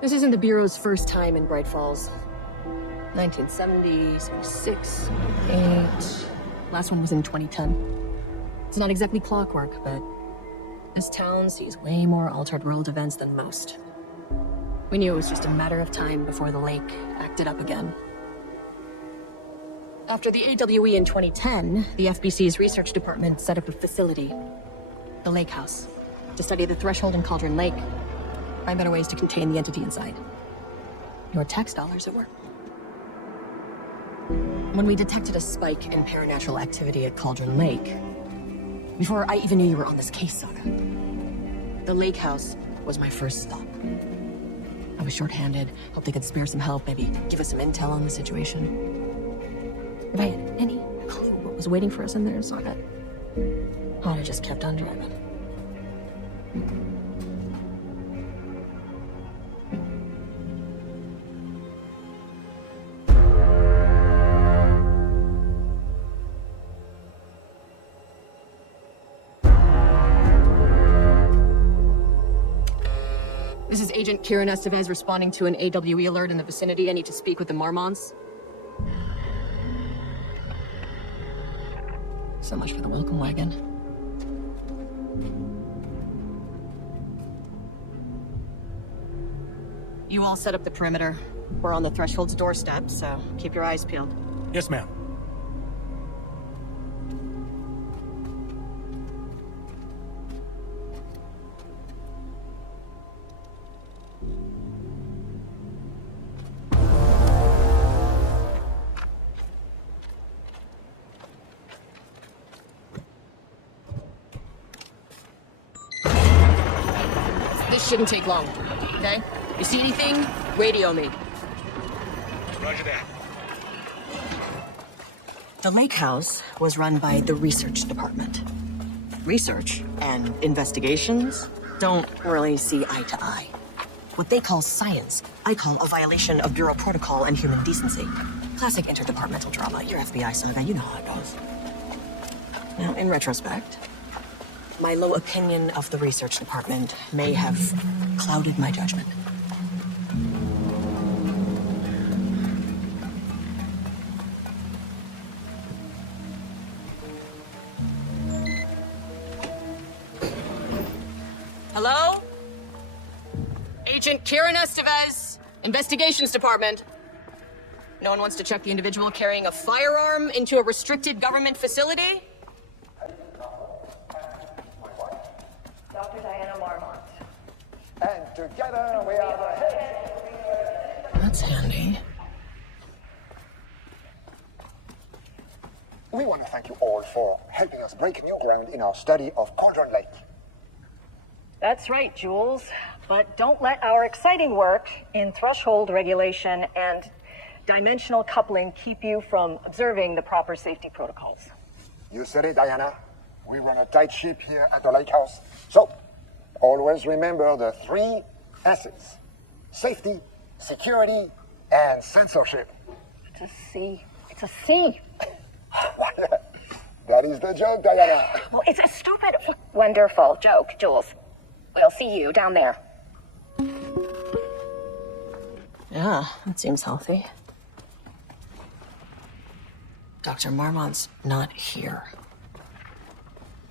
This isn't the Bureau's first time in Bright Falls. 1970, 76, 78. Last one was in 2010. It's not exactly clockwork, but this town sees way more altered world events than most. We knew it was just a matter of time before the lake acted up again. After the AWE in 2010, the FBC's research department set up a facility, the Lake House, to study the Threshold and Cauldron Lake, find better ways to contain the entity inside. Your tax dollars at work. When we detected a spike in paranatural activity at Cauldron Lake, before I even knew you were on this case, Saga, the Lake House was my first stop. I was short-handed, hoped they could spare some help, maybe give us some intel on the situation. If I had any clue what was waiting for us in there, Saga, I just kept on driving. This is Agent Kieran Estevez responding to an AWE alert in the vicinity. I need to speak with the Marmons. So much for the welcome wagon. You all set up the perimeter. We're on the Threshold's doorstep, so keep your eyes peeled. Yes, ma'am. This shouldn't take long, okay? You see anything? Radio me. Roger that. The Lake House was run by the research department. Research and investigations don't really see eye to eye. What they call science, I call a violation of Bureau protocol and human decency. Classic interdepartmental drama. Your FBI saga, you know how it goes. Now, in retrospect, my low opinion of the research department may have clouded my judgment. Hello? Agent Kieran Estevez, Investigations Department. No one wants to check the individual carrying a firearm into a restricted government facility? Dr. Diana Marmont. And together we are the heads. That's handy. We want to thank you all for helping us break new ground in our study of Cauldron Lake. That's right, Jules. But don't let our exciting work in threshold regulation and dimensional coupling keep you from observing the proper safety protocols. You said it, Diana. We run a tight ship here at the Lake House. So, always remember the 3 S's. Safety, security, and censorship. It's a C. It's a C. That is the joke, Diana. Well, it's a stupid, wonderful joke, Jules. We'll see you down there. Yeah, that seems healthy. Dr. Marmont's not here.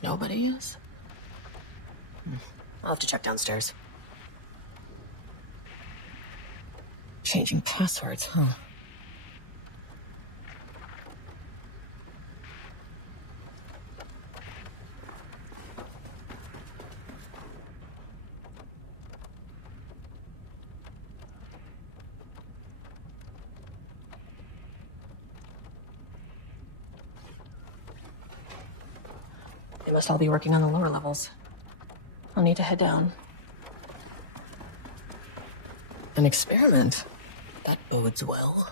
Nobody is? I'll have to check downstairs. Changing passwords, huh? They must all be working on the lower levels. I'll need to head down. An experiment? That bodes well.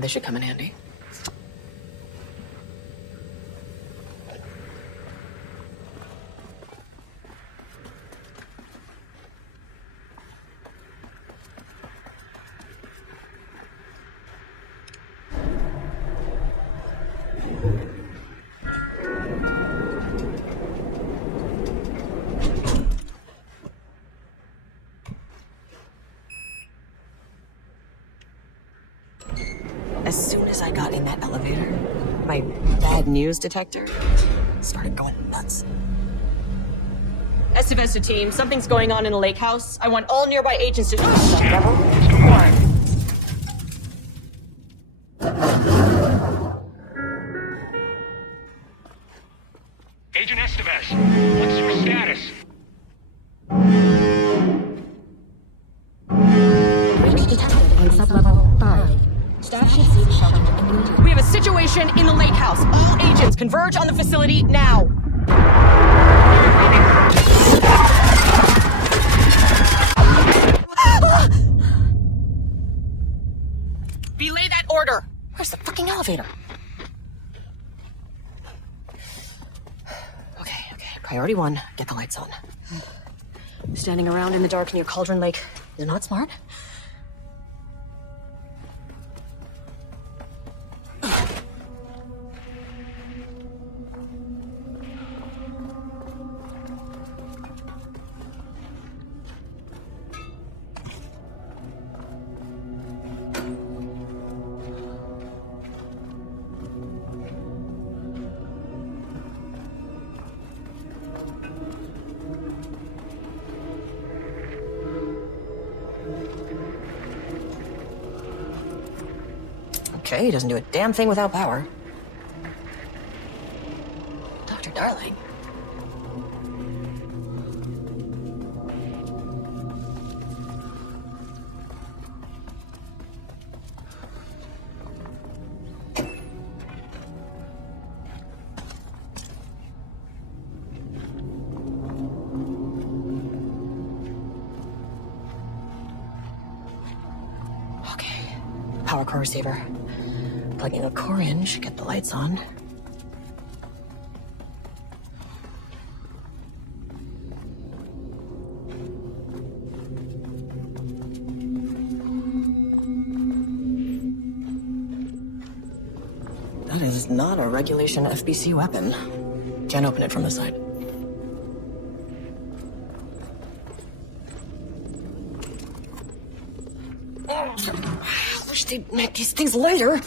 They should come in handy. As soon as I got in that elevator, my bad news detector started going nuts. Estevesta team, something's going on in the lake house. I want all nearby agents to... Level 1. Agent Estevez, what's your status? Breach detected in sublevel 5. Staff should seek shelter immediately. We have a situation in the lake house. All agents converge on the facility now. Belay that order. Where's the fucking elevator? Okay. Priority 1, get the lights on. Standing around in the dark near Cauldron Lake is not smart. Okay, he doesn't do a damn thing without power. Dr. Darling. Okay, power core receiver. Plugging a core in should get the lights on. That is not a regulation FBC weapon. Can't open it from the side. I wish they'd make these things lighter.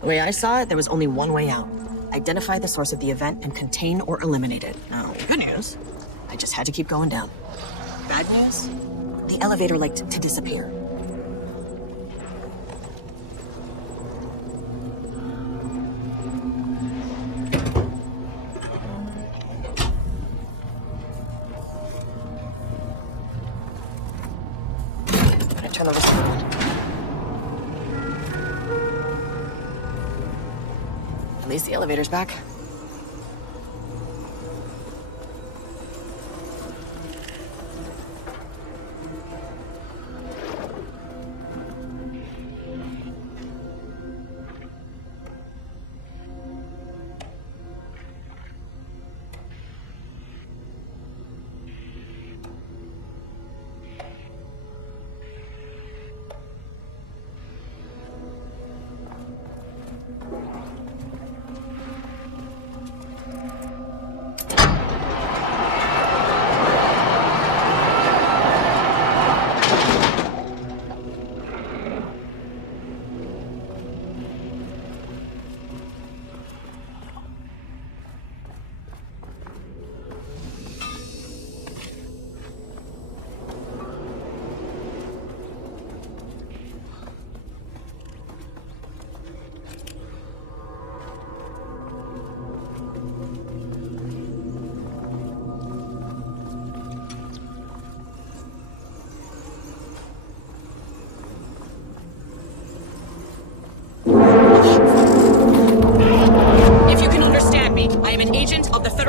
The way I saw it, there was only one way out. Identify the source of the event and contain or eliminate it. Now, good news, I just had to keep going down. Bad news, the elevator liked to disappear. Gonna turn the receiver on. At least the elevator's back.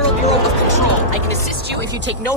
Federal Bureau of Control. I can assist you if you take no...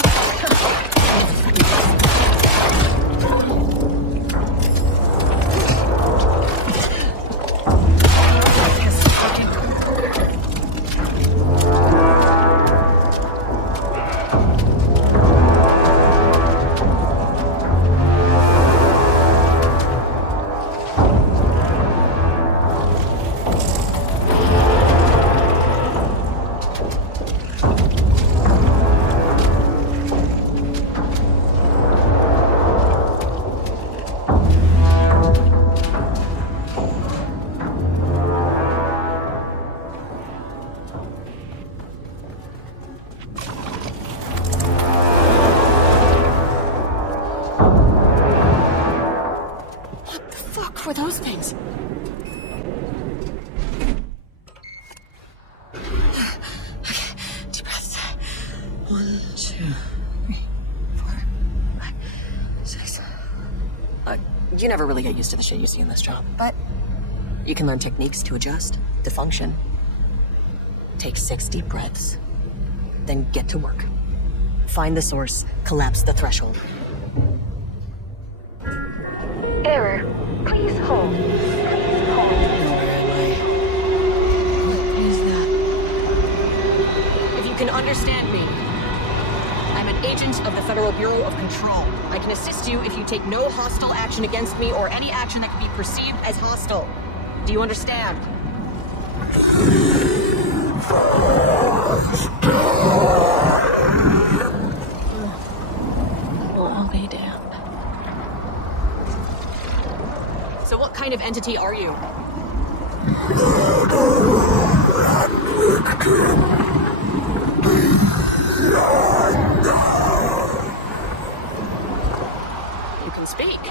For those things. Deep breaths. 1, 2, 3, 4, 5, 6. You never really get used to the shit you see in this job, but you can learn techniques to adjust, to function. Take 6 deep breaths, then get to work. Find the source, collapse the threshold. Error. Please hold. Please hold. What is that? If you can understand me, I'm an agent of the Federal Bureau of Control. I can assist you if you take no hostile action against me or any action that can be perceived as hostile. Do you understand? I'll be damned. So what kind of entity are you? You can speak.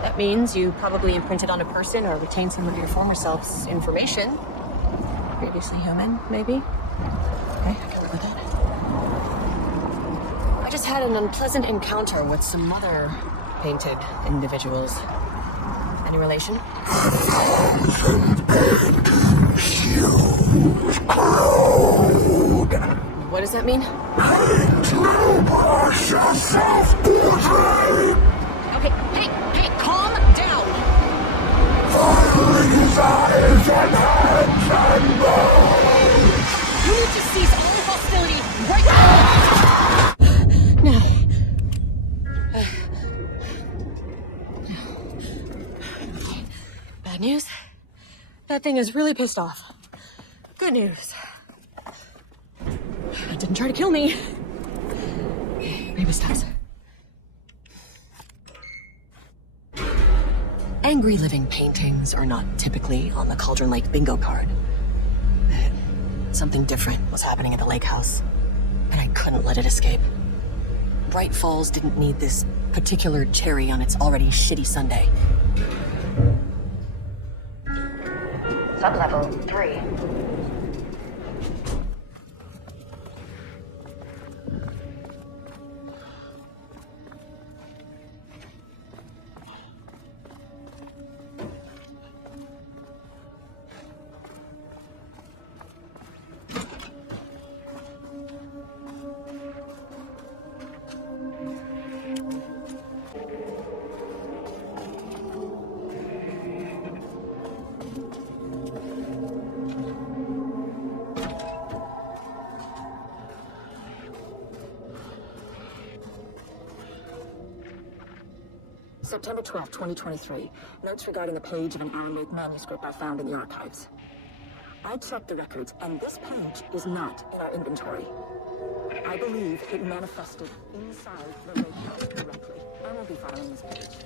That means you probably imprinted on a person or retained some of your former self's information. Previously human, maybe? Okay, I can live with it. I just had an unpleasant encounter with some other painted individuals. Any relation? What does that mean? Okay, hey, calm down! You need to cease all hostility right now! Bad news? That thing is really pissed off. Good news. It didn't try to kill me. Baby steps. Angry living paintings are not typically on the Cauldron Lake bingo card. But something different was happening at the lake house, and I couldn't let it escape. Bright Falls didn't need this particular cherry on its already shitty Sunday. Sublevel 3. September 12, 2023. Notes regarding a page of an Aramaic manuscript I found in the archives. I checked the records, and this page is not in our inventory. I believe it manifested inside the lake house directly. I won't be following this page.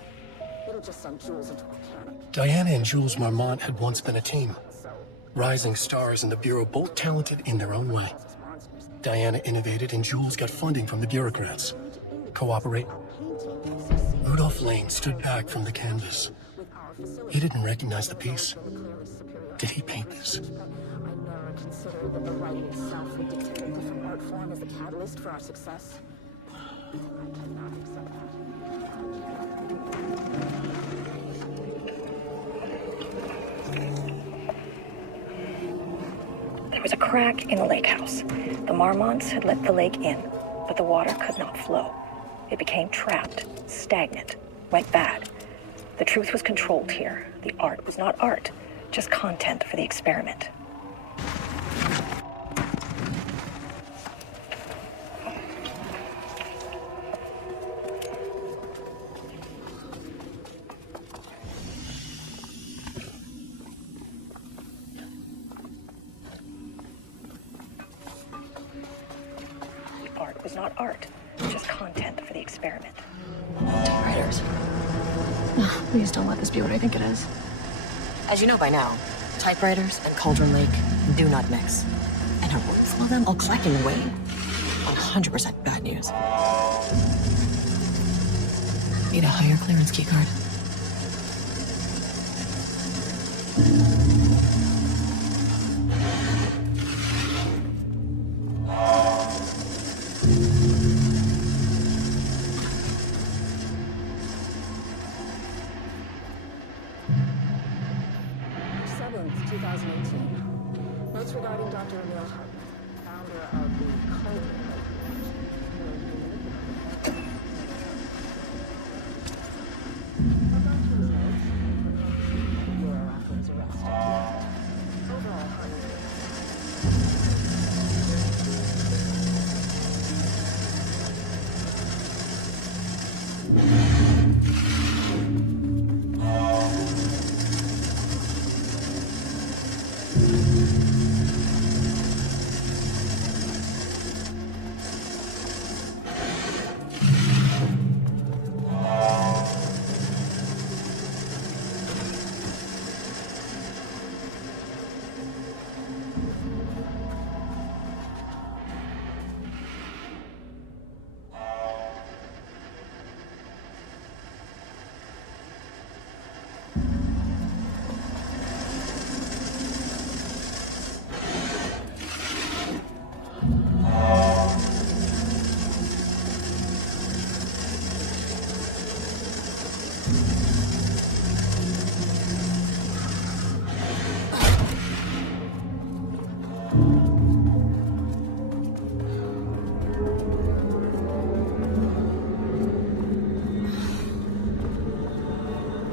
It'll just send Jules into a panic. Diana and Jules Marmont had once been a team. Rising stars in the Bureau, both talented in their own way. Diana innovated and Jules got funding from the bureaucrats. Cooperate? Rudolph Lane stood back from the canvas. He didn't recognize the piece. Did he paint this? I never considered that the writing itself would dictate a different art form as the catalyst for our success. I cannot accept that. was a crack in the lake house. The Marmonts had let the lake in, but the water could not flow. It became trapped, stagnant, went bad. The truth was controlled here. The art was not art, just content for the experiment. The art was not art, just content for the experiment. Typewriters. Please don't let this be what I think it is. As you know by now, typewriters and Cauldron Lake do not mix. And a room full of them all collecting and waiting? 100% bad news. Need a higher clearance keycard. Notes regarding Dr. Emil Harper, founder of the Cauldron was arrested. Overall,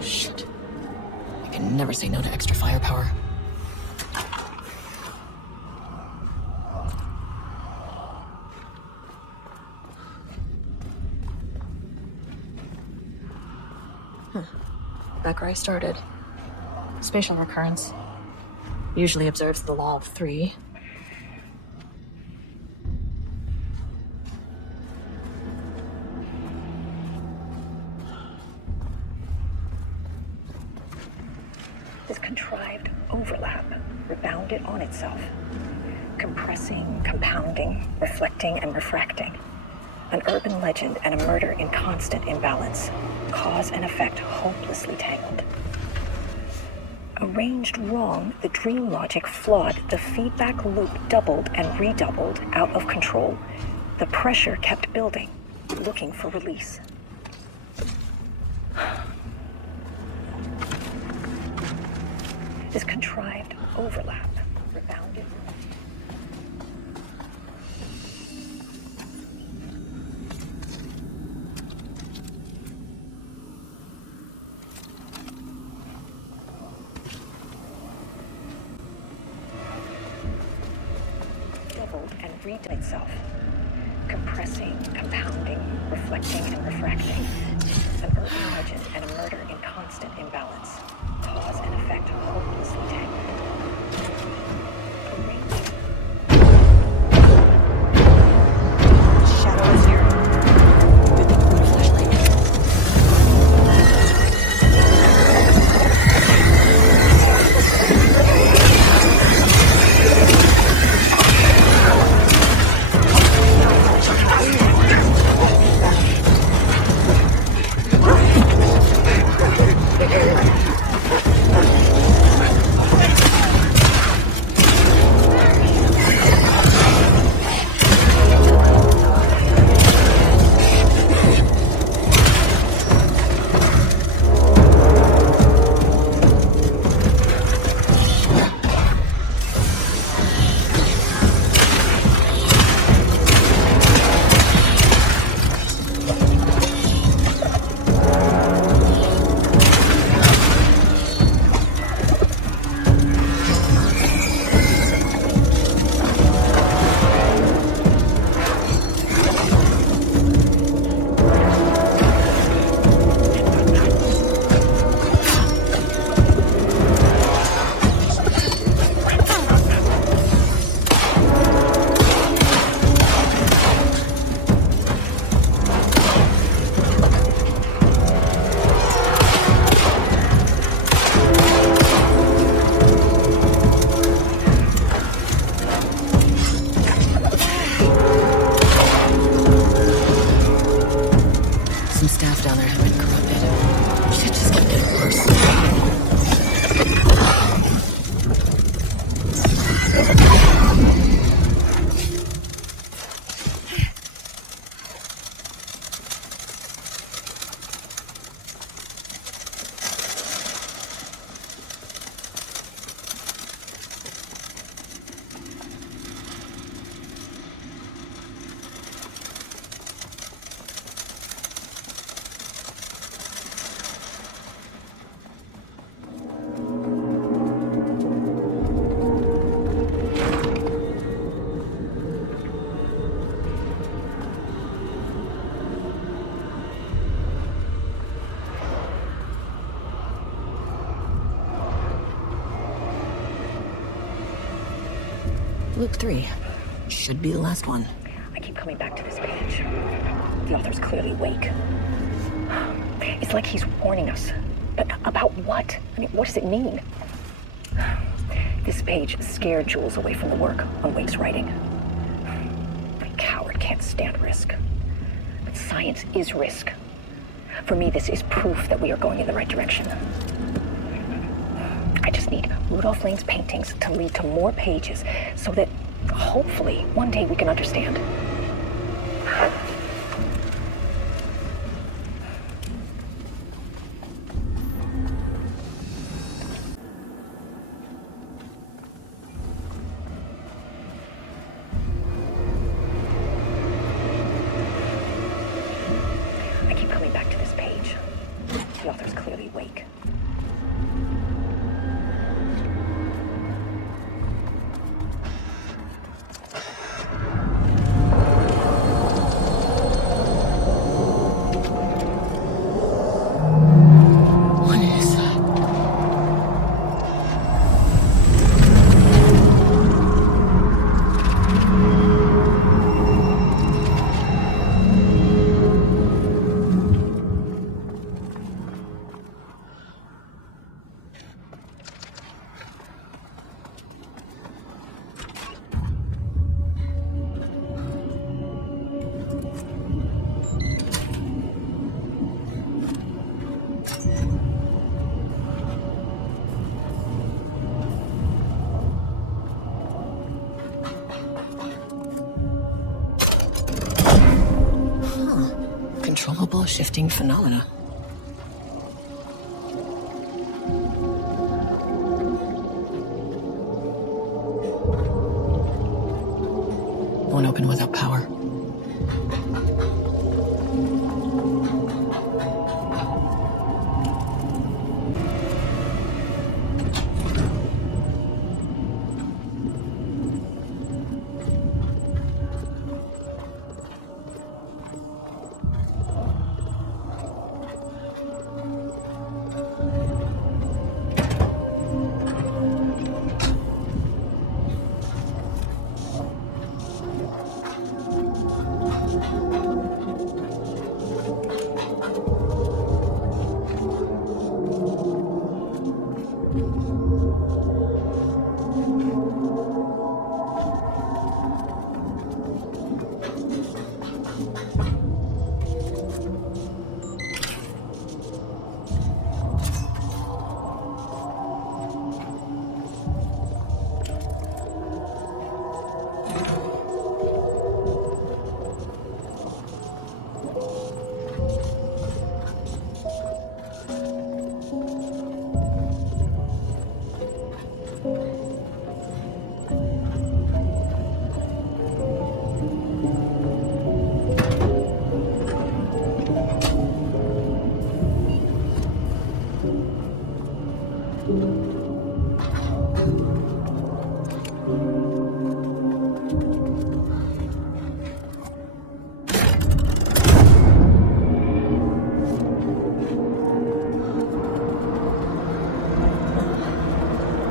Shit. I can never say no to extra firepower. Back where I started. Spatial recurrence. Usually observes the law of 3. This contrived overlap rebounded on itself, compressing, compounding, reflecting, and refracting. An urban legend and a murder in constant imbalance, cause and effect hopelessly tangled. Arranged wrong, the dream logic flawed, the feedback loop doubled and redoubled, out of control. The pressure kept building, looking for release. This contrived overlap rebounded. Doubled and redid itself, compressing, compounding, reflecting, and refracting. An urban legend and a murder in constant imbalance. Cause and effect hopelessly tangled. Shadow is here. Good thing to put a flashlight. Book 3. Should be the last one. I keep coming back to this page. The author's clearly awake. It's like he's warning us. But about what? I mean, what does it mean? This page scared Jules away from the work on Wake's writing. A coward can't stand risk. But science is risk. For me, this is proof that we are going in the right direction. I just need Rudolph Lane's paintings to lead to more pages so that hopefully one day we can understand. I keep coming back to this page. The author's clearly awake. What is that? Controllable shifting phenomena. Won't open without power.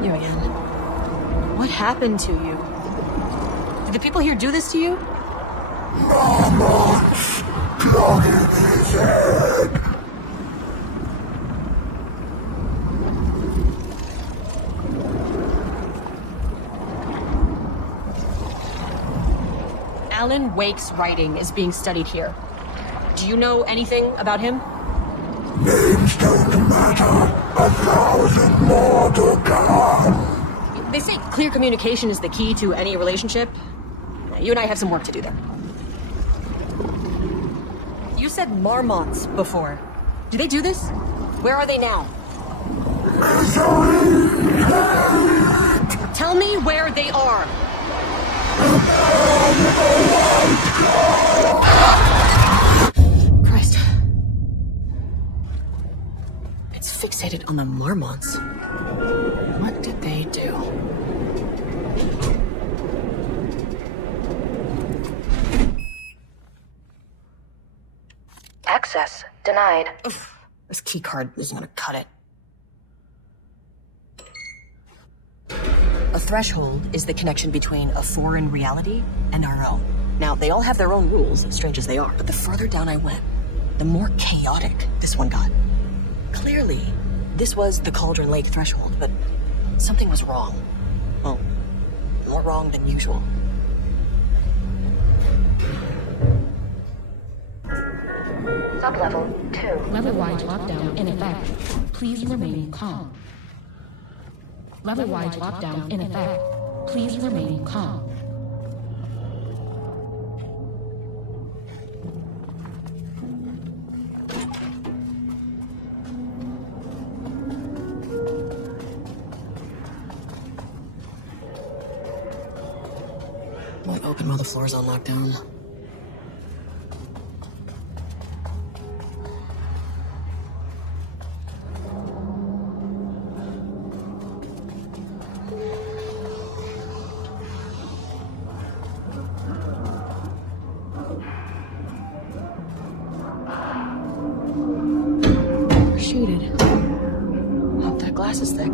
You again. What happened to you? Did the people here do this to you? Alan Wake's writing is being studied here. Do you know anything about him? Names don't matter. 1,000 more to come. They say clear communication is the key to any relationship. You and I have some work to do there. You said marmots before. Do they do this? Where are they now? Tell me where they are. Christ. It's fixated on the marmots. What did they do? Access denied. Oof, this keycard isn't gonna cut it. A threshold is the connection between a foreign reality and our own. Now, they all have their own rules, strange as they are, but the further down I went, the more chaotic this one got. Clearly, this was the Cauldron Lake threshold, but something was wrong. Well, more wrong than usual. Sublevel 2. Level-wide lockdown in effect. Please remain calm. Level-wide lockdown in effect. Please remain calm. Won't open while the floor's on lockdown. Shaded. Hope that glass is thick.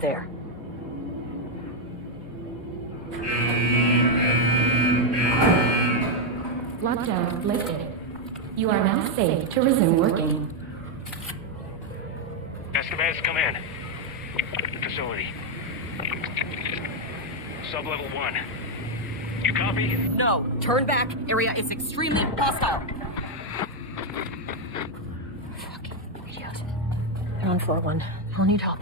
There. Lockdown lifted. You are now safe to resume working. Escobar, come in. Facility. Sublevel 1. You copy? No, turn back. Area is extremely hostile. Fucking idiot. I'm on floor 1. I'll need help.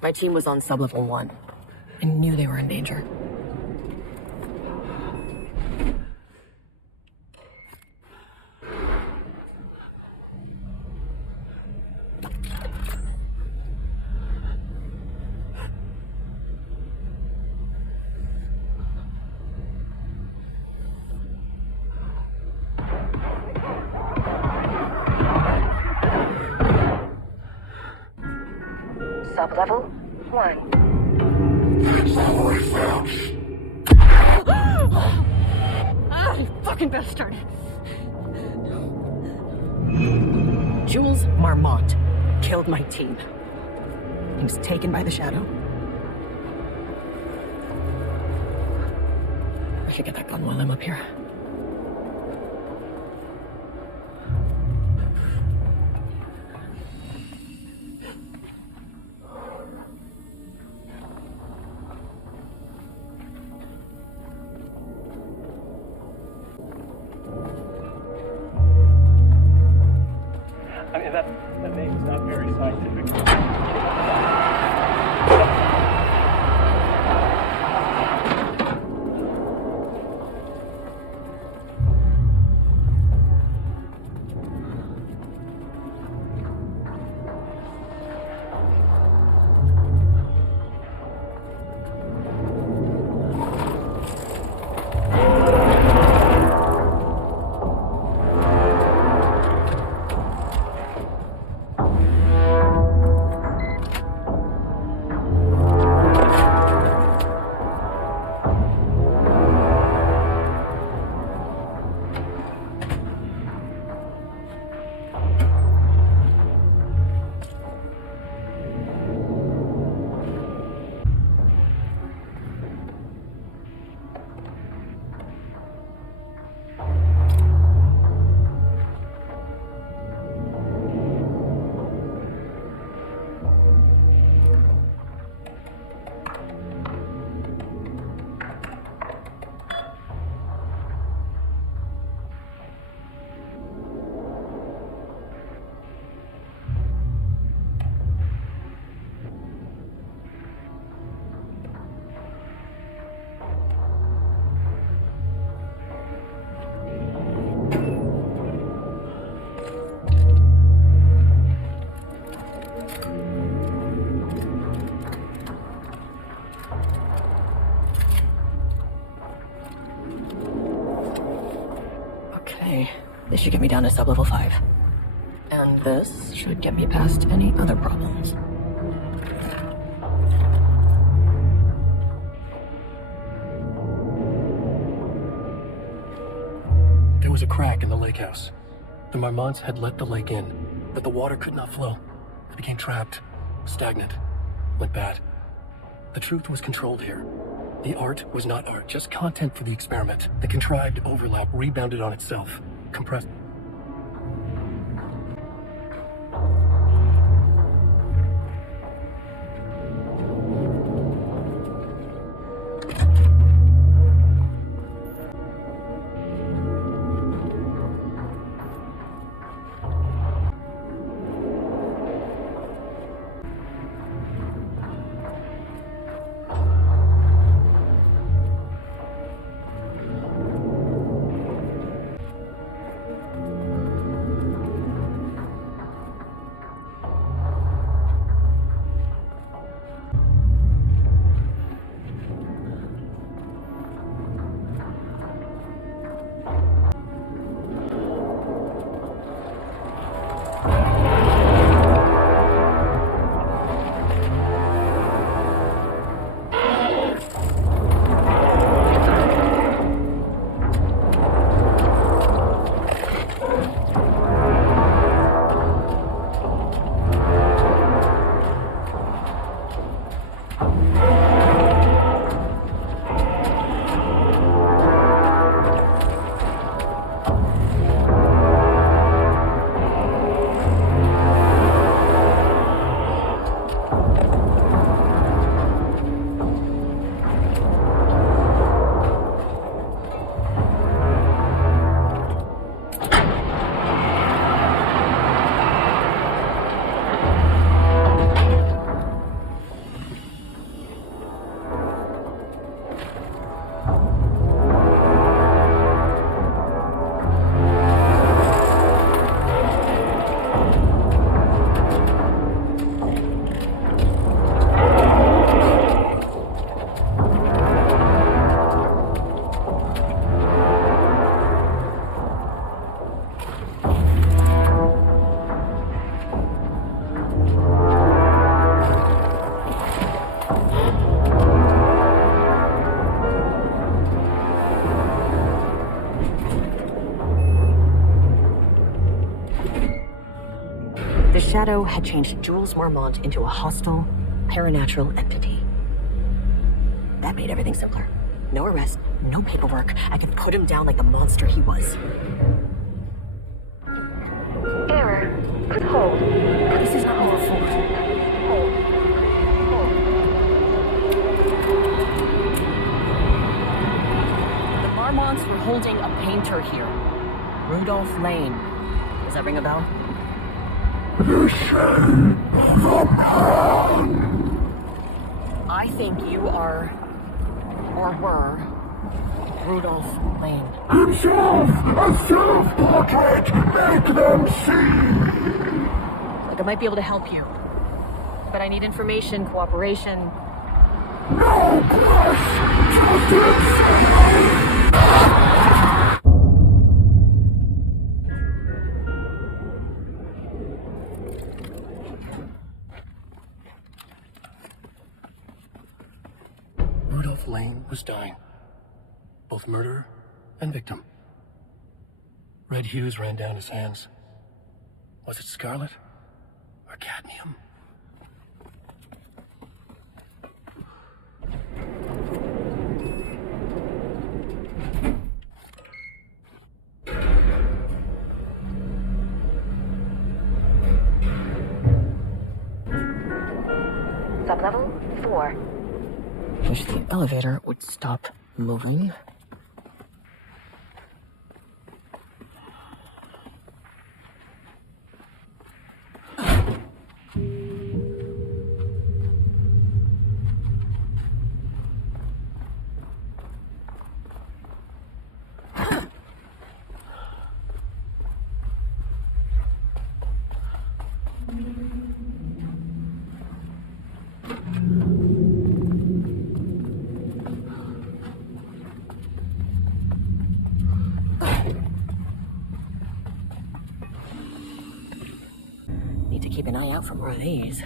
My team was on sublevel 1. I knew they were in danger. Sublevel 1. Ah, you fucking bastard! Jules Marmont killed my team. He was taken by the Shadow. I should get that gun while I'm up here. I mean, that name's not very scientific. Okay, this should get me down to sublevel 5. And this should get me past any other problems. There was a crack in the lake house. The Marmonts had let the lake in, but the water could not flow. It became trapped, stagnant, went bad. The truth was controlled here. The art was not art, just content for the experiment. The contrived overlap rebounded on itself, compressed. Shadow had changed Jules Marmont into a hostile, paranatural entity. That made everything simpler. No arrest, no paperwork. I could put him down like the monster he was. Error. Could hold. This is not level 4. The Marmonts were holding a painter here. Rudolph Lane. Does that ring a bell? I think you are, or were, Rudolph Lane. Himself! A self-portrait! Make them see! Like I might be able to help you. But I need information, cooperation. No quest! Just inside! Rudolph Lane was dying. Both murderer and victim. Red hues ran down his hands. Was it scarlet or cadmium? Sublevel 4. Wish the elevator would stop moving. Need to keep an eye out for more of these.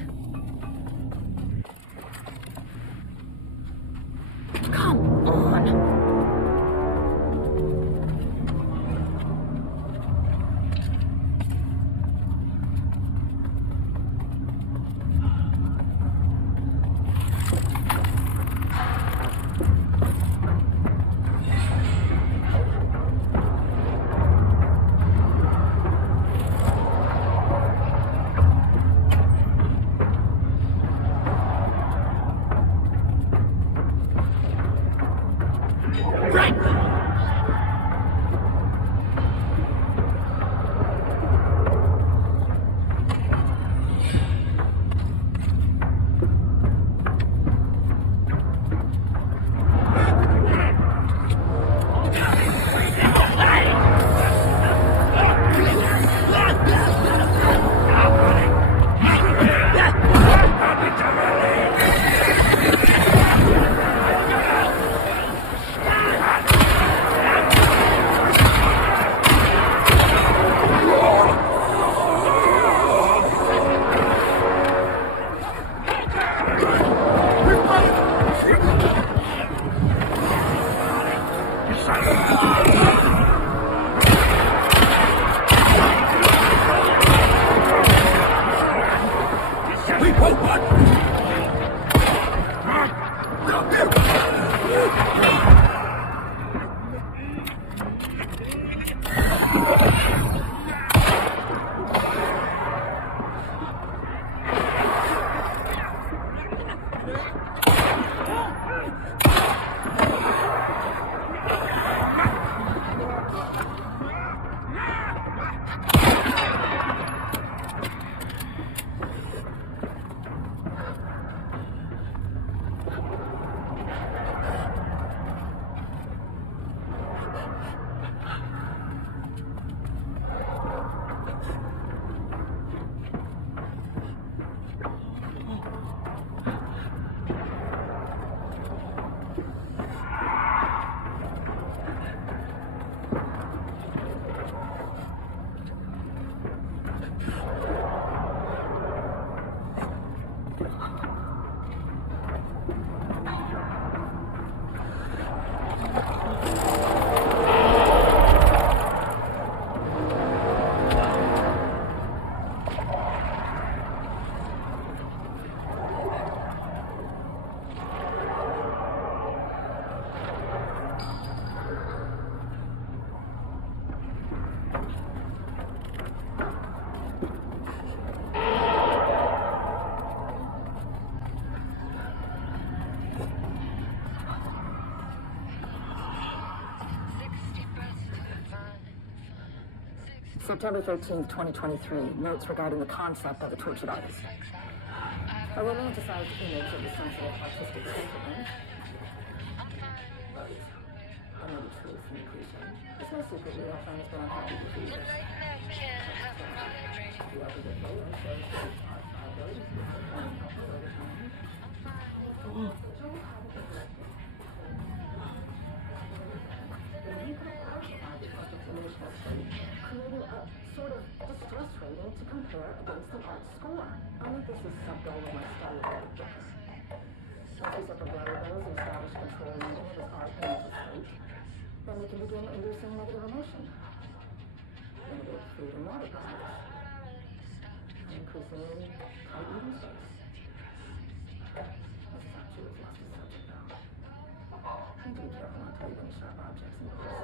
Come on. September 13th, 2023. Notes regarding the concept of a tortured artist. A romanticized image of the sensitive artistic temperament. But I know the truth from the cliche. It's no secret that our friend has been unhappy for years. The opposite photo shows that our abilities to perform over time. Creating a sort of distress rating to compare against the art score. I think this is subtle in my style of books. Once we set the variables and establish control using his art in the state, then we can begin inducing negative emotion. Limited food and water prices. And increasingly tight eating space. This is not true as lost a subject though. Need to be careful not to leave any sharp objects in the place.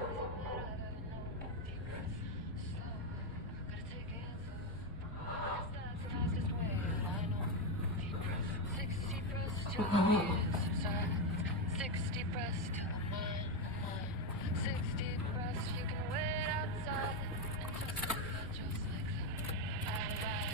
Oh. 60 breast, 60 breast, you can wait outside and just like that.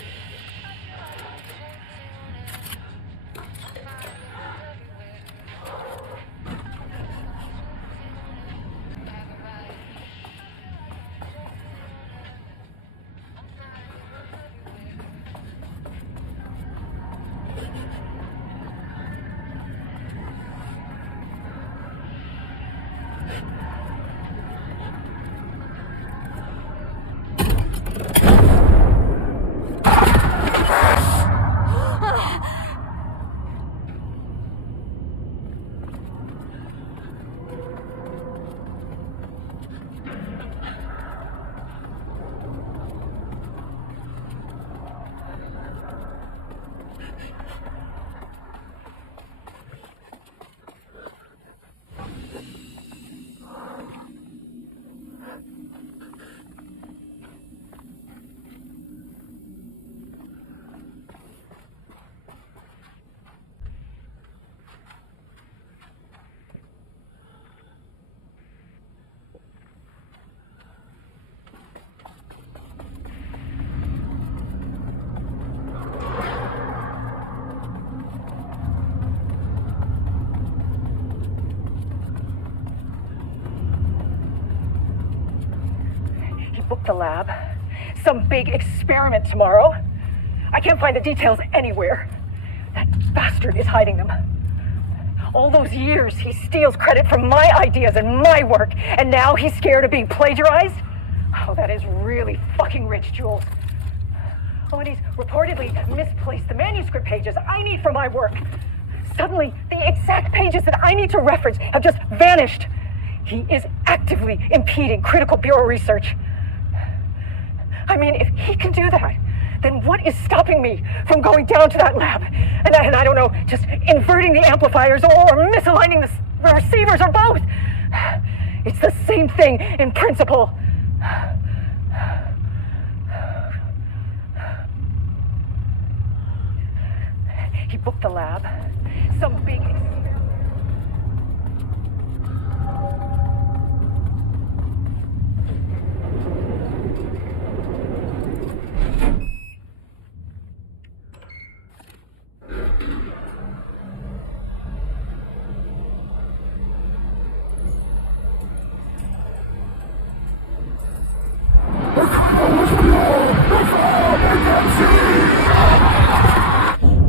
Book the lab. Some big experiment tomorrow. I can't find the details anywhere. That bastard is hiding them. All those years he steals credit for my ideas and my work, and now he's scared of being plagiarized? Oh, that is really fucking rich, Jules. Oh, and he's reportedly misplaced the manuscript pages I need for my work. Suddenly, the exact pages that I need to reference have just vanished. He is actively impeding critical bureau research. I mean, if he can do that, then what is stopping me from going down to that lab? And I don't know, just inverting the amplifiers or misaligning the receivers or both. It's the same thing in principle. He booked the lab. Some big...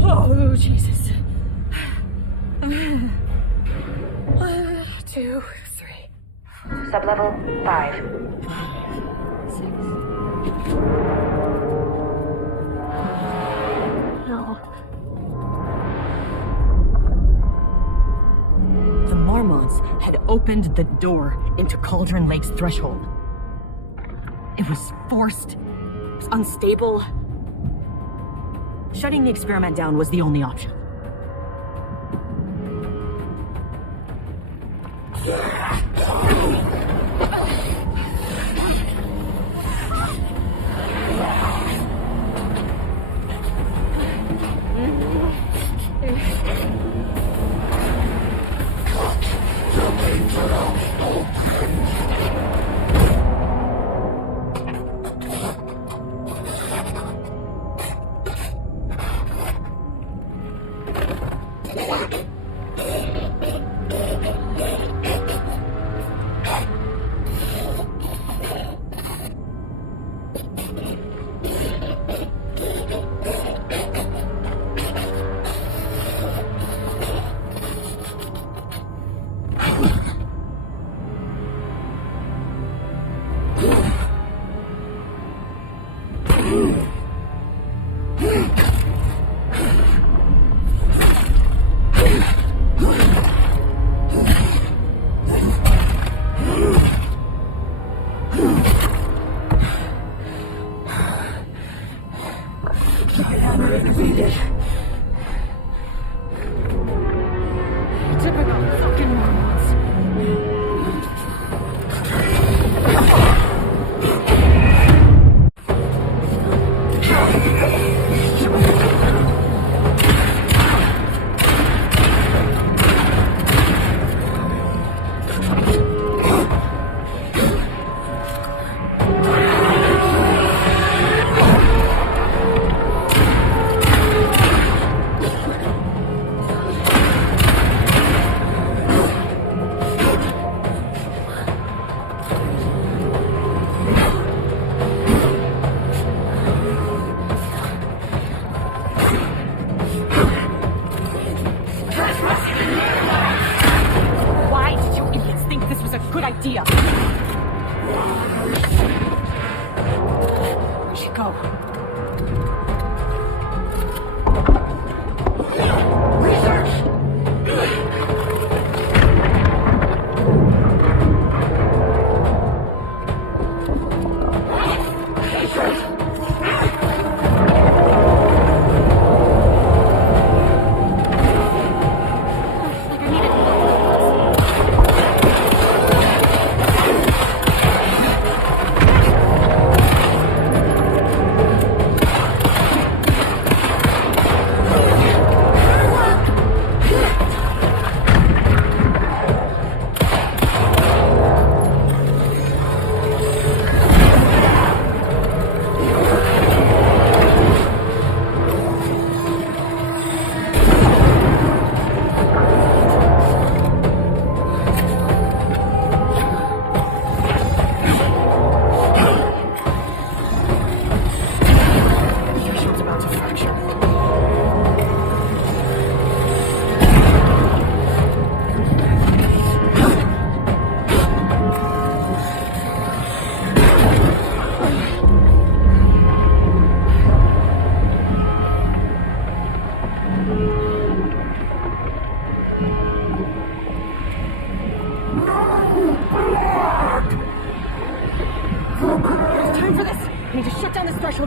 Oh, Jesus. 1, 2, 3. Sublevel 5. 6. No. The Marmots had opened the door into Cauldron Lake's threshold. It was forced. It was unstable. Shutting the experiment down was the only option.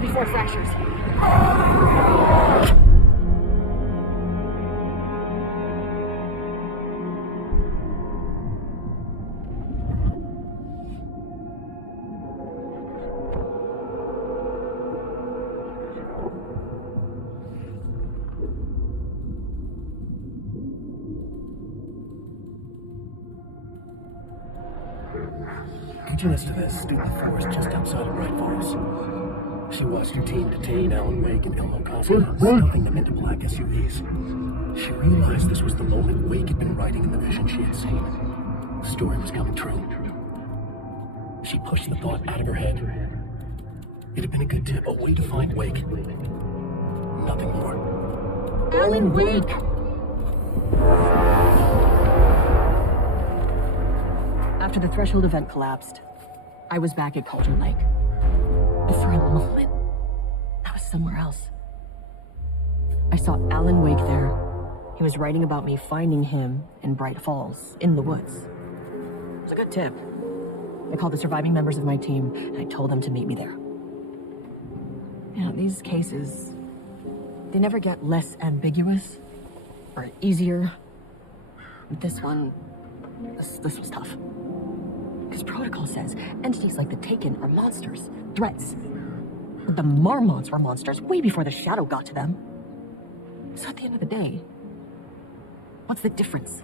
Before fractures. Teaching us to the stupid forest just outside of Bright Falls. She watched your team detain Alan Wake and Elmo Costa, stuffing them into black SUVs. She realized this was the moment Wake had been writing in the vision she had seen. The story was coming true. She pushed the thought out of her head. It had been a good tip, a way to find Wake. Nothing more. Alan Wake! After the Threshold event collapsed, I was back at Cauldron Lake. But for a moment, I was somewhere else. I saw Alan Wake there. He was writing about me finding him in Bright Falls, in the woods. It was a good tip. I called the surviving members of my team, and I told them to meet me there. You know, these cases, they never get less ambiguous or easier. But this one, this was tough. Because protocol says entities like the Taken are monsters, threats. But the Marmots were monsters way before the Shadow got to them. So at the end of the day, what's the difference?